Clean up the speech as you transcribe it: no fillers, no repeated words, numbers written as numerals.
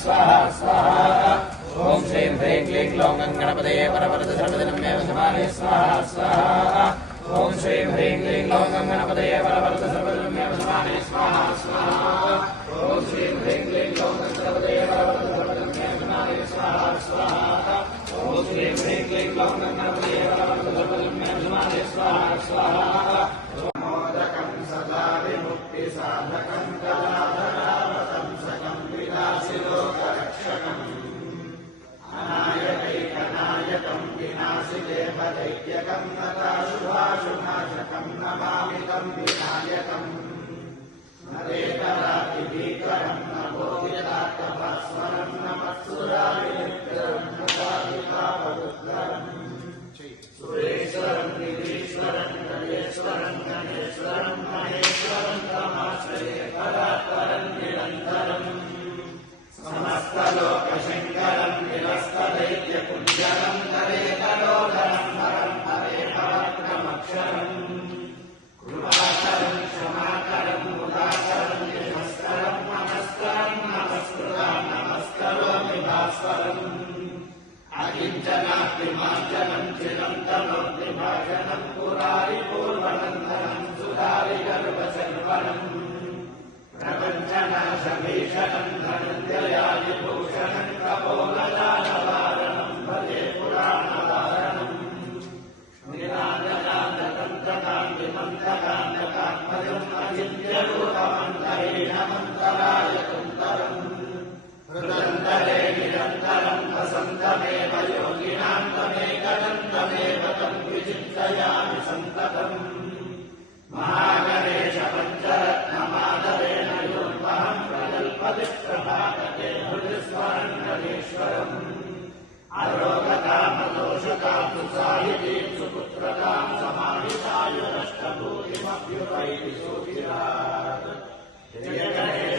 स्वाहा स्वाहा ओम श्रीं ह्रीं क्लीं ग्लौं गणपतये परवरद सर्वदिनमेव समाने स्वाहा स्वाहा ओम श्रीं ह्रीं क्लीं ग्लौं गणपतये परवरद सर्वदिनमेव समाने स्वाहा स्वाहा ओम श्रीं ह्रीं क्लीं ग्लौं गणपतये परवरद सर्वदिनमेव समाने स्वाहा स्वाहा ओम श्रीं ह्रीं क्लीं ग्लौं गणपतये परवरद सर्वदिनमेव समाने स्वाहा स्वाहा मोदकं सदा विमुक्ति साधकं कलाधरावतं सकं विलासिलोकरक्षकम् अनायकैकनायकं विनाशिदेवदैत्यकं नताशुभाशुनाशकं नमामि तं विनायकम् नरेतरातिभीकरं नभोदितात्तभास्वरं नमत्सुरारिनित्यं नतादितापरुद्रम् सुरेश्वरं निधीश्वरं गणेश्वरं गणेश्वरं महेश्वरं तमाश्रये परात्परं निरन्तरम् समस्तलोकशङ्करं निरस्तदैत्यकुञ्जरं नरेतरोदरं हरं हरे पराक्रमक्षरम् कृपाकरं क्षमाकरं मुदाकरं निमस्करं नमस्करं नमस्कृतां नमस्करोमि भास्वरम् अकिञ्चनात्रिमार्जनं चिरन्तनोऽग्निभाजनं पुरारिपूर्वनन्दनं सुधारिगर्भशर्वणम् प्रपञ्चनाशभीषणं धनञ्जयादिभूषणं कपोलजालवारणं भजे पुराणवारणम् निराजनान्दतन्त्रकान्तिमन्तकान्तकात्मजम् अचिन्त्यरूपमन्तहीनमन्तरायतुन्तरम् हृदन्तरे निरन्तरं वसन्तमेव योगिनां तमेकदन्तमेव तं विचिन्तयामि सन्ततम् महागणेश पञ्चरत्नमादरेण योऽहं प्रकल्पदिप्रभातते हृदिस्मरन् गणेश्वरम् अरोगतामदोषतां सुसाहितीं सुपुत्रतां समाहितायुरष्टभूतिमभ्युपैति सुचिरात् जय गणेश